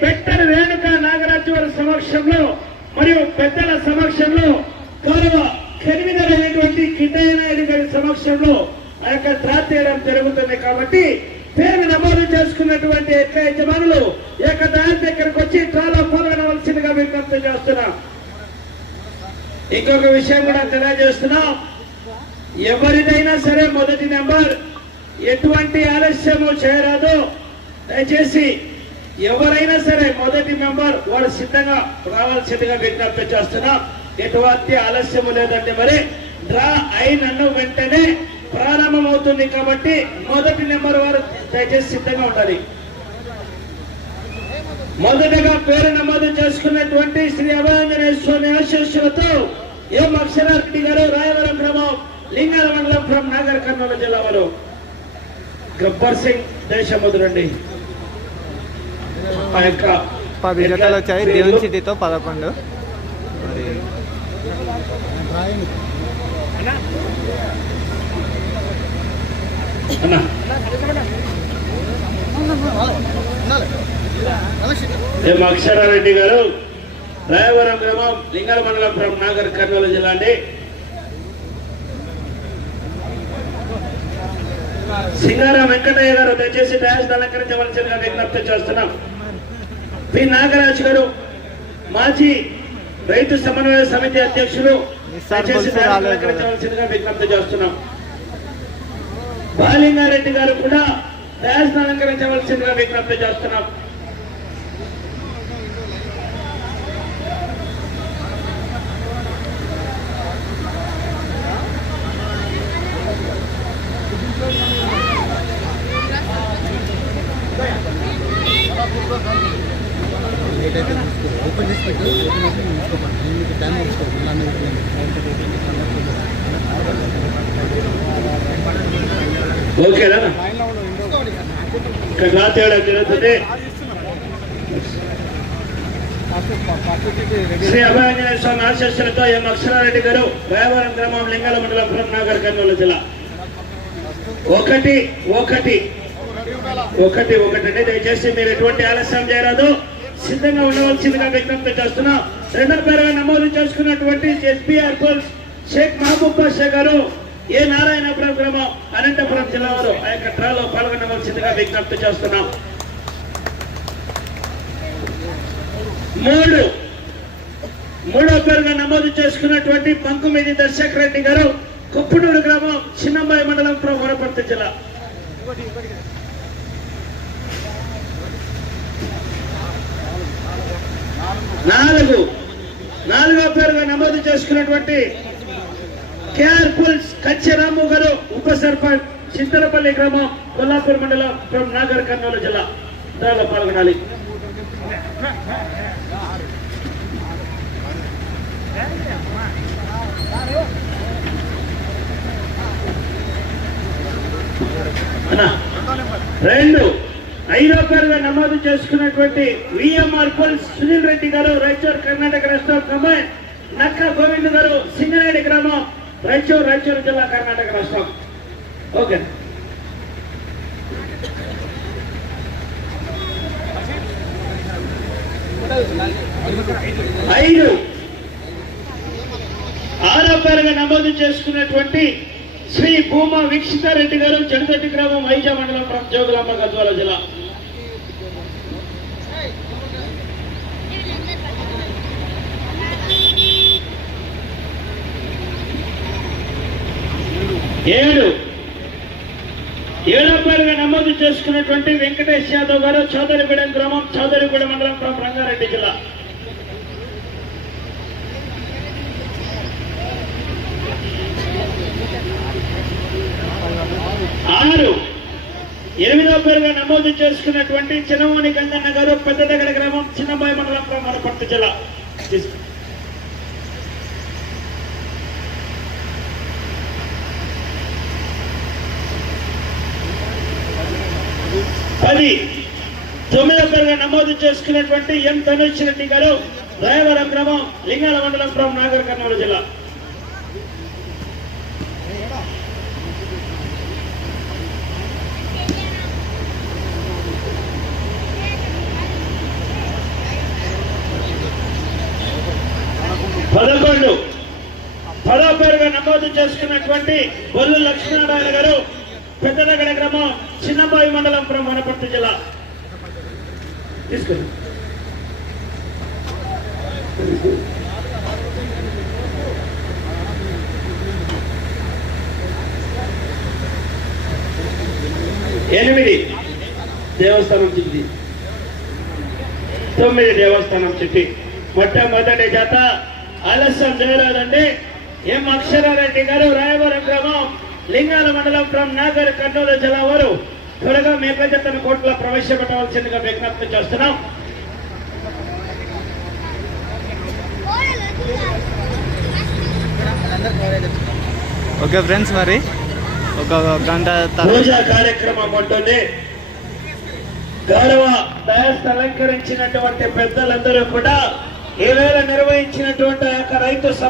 పెట్టని రేణుక నాగరాజు వారి సమక్షంలో మరియు పెద్దల సమక్షంలో గౌరవ కనిమిదలైనటువంటి కిట్టయ్య నాయుడు గారి సమక్షంలో ఆ యొక్క డ్రా జరుగుతుంది కాబట్టి పేరు నమోదు చేసుకున్నటువంటి ఎట్ల యజమానులు యొక్క దాని దగ్గరకు వచ్చి డ్రాలో పాల్గొనవలసిందిగా విజ్ఞప్తి చేస్తున్నాం. ఇంకొక విషయం కూడా తెలియజేస్తున్నాం. ఎవరిదైనా సరే మొదటి నెంబర్ ఎటువంటి ఆలస్యము చేయరాదు. దయచేసి ఎవరైనా సరే మొదటి మెంబర్ వాడు సిద్ధంగా రావాల్సిందిగా విజ్ఞప్తి చేస్తున్నా. ఎటువంటి ఆలస్యము లేదండి మరి. డ్రా అయినన్న వెంటనే ప్రారంభమవుతుంది కాబట్టి మొదటి నెంబర్ వారు దయచేసి సిద్ధంగా ఉండాలి. మొదటగా పేరు నమోదు చేసుకున్నటువంటి శ్రీ అభయాంజనేయ స్వామి ఆశీస్సులతో ఎం అక్షరారెడ్డి గారు రాయవరం గ్రామం లింగాల మండలం ఫ్రం నాగర్ కర్నూలు జిల్లా వారు. గబ్బర్ సింగ్ దేశముద్రండి ఆ పది జతలు వచ్చాయి. దేవుని సిటీతో పదకొండు. మరి అక్షరారెడ్డి గారు రాయవరం గ్రామం లింగాల మండలం నాగర్ కర్నూలు జిల్లా అండి. సింగారం వెంకటయ్య గారు దయచేసి డాష్ అలంకరించవలసిందిగా విజ్ఞప్తి చేస్తున్నాం. పి నాగరాజు గారు మాజీ రైతు సమన్వయ సమితి అధ్యక్షులు విజ్ఞప్తి చేస్తున్నాం. బాలింగారెడ్డి గారు కూడా డాష్ అలంకరించవలసిందిగా విజ్ఞప్తి చేస్తున్నాం. ఓపెన్ చేసి పెట్టు. ఓపెన్ చేసి తీసుకోపండి నేను మీకు టైం తీసుకోండి మళ్ళీ ఓకేనా? శ్రీ అభయాంజనేయ స్వామి ఆశీస్సులతో ఎం అక్షరారెడ్డి గారు రాయవరం గ్రామం లింగాల మండలం నాగర్ కర్నూలు జిల్లా. ఒకటి ఒకటి ఒకటి ఒకటి. అంటే దయచేసి మీరు ఎటువంటి ఆలస్యం చేయరాదు. సిద్ధంగా ఉండవలసిందిగా విజ్ఞప్తి చేస్తున్నాం. రెండవ పేరుగా నమోదు చేసుకున్నటువంటి ఎస్పీఆర్ పోల్స్ షేక్ మహబూబ్ బాషా గారు ఏ నారాయణపురం గ్రామం అనంతపురం జిల్లా వారు ఆ యొక్క ట్రాలో పాల్గొనవలసిందిగా విజ్ఞప్తి చేస్తున్నాం. మూడు. మూడో పేరుగా నమోదు చేసుకున్నటువంటి పంకుమిది దర్శక్ రెడ్డి గారు కుప్పునూరు గ్రామం చిన్నమ్మాయి మండలం ఫ్రం జిల్లా. నాలుగు. నాలుగో పేరుగా నమోదు చేసుకున్నటువంటి కేఆర్ పుల్స్ కచ్చెరాము గారు ఉప సర్పంచ్ చింతలపల్లి గ్రామం కొల్లాపూర్ మండలం ఫ్రం నాగర్ కర్నూలు జిల్లా. దానిలో పాల్గొనాలి. రెండు. ఐదో పేరుగా నమోదు చేసుకున్నటువంటి విఎంఆర్ పోల్ సునీల్ రెడ్డి గారు రాయచూర్ కర్ణాటక రాష్ట్రం కమాండ్ నక్క గోవింద్ గారు సింగనాయుడు గ్రామం రాయచూర్ రాయచూరు జిల్లా కర్ణాటక రాష్ట్రం. ఓకే. ఐదు. ఆరో పేరుగా నమోదు చేసుకున్నటువంటి శ్రీ భూమా వీక్షితారెడ్డి గారు జడదట్టి గ్రామం వైజా మండలం from జోగులాంబ గద్వాల జిల్లా. ఏడు. ఏడో నమోదు చేసుకున్నటువంటి వెంకటేష్ యాదవ్ గారు చౌదరిగూడెం గ్రామం చౌదరిగూడెం మండలం రంగారెడ్డి జిల్లా ఆరు ఎనిమిదో పేరుగా నమోదు చేసుకున్నటువంటి చిన్నమోని గంగన్న గారు పెద్దదగడ గ్రామం చిన్నబాయి మండలం వనపర్తి జిల్లా. పది. తొమ్మిదో పేరుగా నమోదు చేసుకున్నటువంటి ఎం ధనుష్ రెడ్డి గారు రాయవరం గ్రామం లింగాల మండలం ఫ్రం నాగర్ కర్నూలు జిల్లా. పదకొండు. పదో పేరుగా నమోదు చేసుకున్నటువంటి బొల్లు లక్ష్మీనారాయణ గారు పెద్దనగడ గ్రామం చిన్నబాయి మండలం వనపర్తి జిల్లా. తీసుకెళ్ళి. ఎనిమిది దేవస్థానం చిట్టి. తొమ్మిది దేవస్థానం చిట్టి. మొట్టమొదటి జత ఆలస్యం చేయలేదండి ఎం అక్షరారెడ్డి గారు రాయవరం గ్రామం లింగాల మండలం ఫ్రం నాగర్ కర్నూలు జిల్లా వారు. త్వరగా మేక జతను కోట్ల ప్రవేశపెట్టవలసిందిగా విజ్ఞప్తి చేస్తున్నాం. ఓకే ఫ్రెండ్స్ మరి ఒక గంట పూజా కార్యక్రమం ఉంటుంది. గౌరవ అలంకరించినటువంటి పెద్దలందరూ కూడా ఈవేళ నిర్వహించినటువంటి ఆ యొక్క రైతు సభ